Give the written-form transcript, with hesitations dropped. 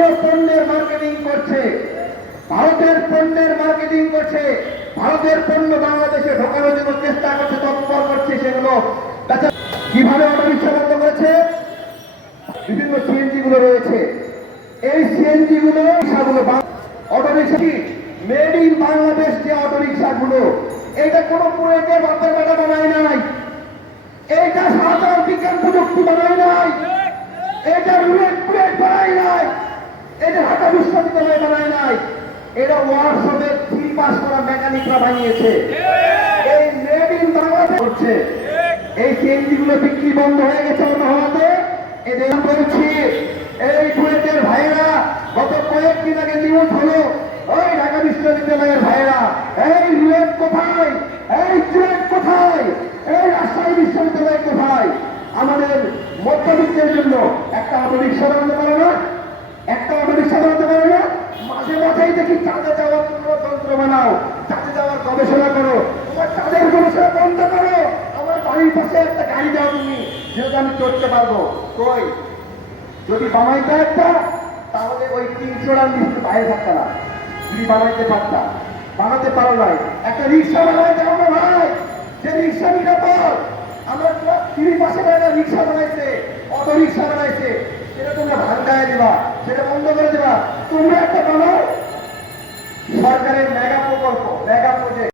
ভারতীয় পণ্যের মার্কেটিং করছে, ভারতের পণ্যের মার্কেটিং করছে, ভারতের পণ্য বাংলাদেশে ঢোকানোর জন্য চেষ্টা করছে, তৎপর করছে। সেগুলো কিভাবে অটোরিকশা বন্ধ করেছে? বিভিন্ন সিএনজি গুলো রয়েছে, এই সিএনজি গুলো অটোরিকশা মেড ইন বাংলাদেশ যে অটোরিকশা গুলো, এটা কোনো পুরোকে বাপের বেটা বানায় নাই, এটা সাধারণ বিজ্ঞান প্রযুক্তি বানায় নাই, এটা রুলেট প্লেট বানায় নাই, এটা ঢাকা বিশ্ববিদ্যালয় বানায় নাই, এটা ওয়ার্কশপের 3 পাস করা মেকানিকরা বানিয়েছে। এই মেড ইন বাংলাদেশ করছে। এই সিএনজি গুলো বিক্রি বন্ধ হয়ে গেছে অন্য হওয়াতে। এদের বলছি, এই বুয়েটের ভাইরা গত কয়েকদিন আগে নিউজ হলো, ওই ঢাকা বিশ্ববিদ্যালয়ের ভাইরা, এই রুয়েট কোথায়, এই চুয়েট কোথায়, এই রাজশাহী বিশ্ববিদ্যালয় কোথায়? আমাদের মধ্যবিত্তের জন্য একটা অটোরিকশা বানাতে পারে না, একটা অটোরিকশা বানাতে পারে না। মাঝে মাঝেই দেখি চাঁদে যাওয়ার যন্ত্র বানাও, চাঁদে যাওয়ার গবেষণা করো, তোমার চাঁদের গবেষণা বন্ধ করো, আমার বাড়ির পাশে একটা গাড়ি দাও তুমি, যেহেতু আমি চড়তে পারবো। কই, যদি বানাইতে একটা, তাহলে ওই 300 রান লিস্টের বাইরে থাকতে না, যদি বানাইতে পারতা, বানাতে পারো নাই। একটা রিক্সা বানাই যাও না ভাই, যে রিক্সা নিরাপদ। আমরা 3 মাসে বাইরে রিক্সা বানাইছে, অটো রিক্সা বানাইছে, সেটা তোমরা ভাঙায় দিবা, সেটা বন্ধ করে দিবা। তোমরা একটা বানাও, সরকারের মেগা প্রকল্প, মেগা প্রজেক্ট।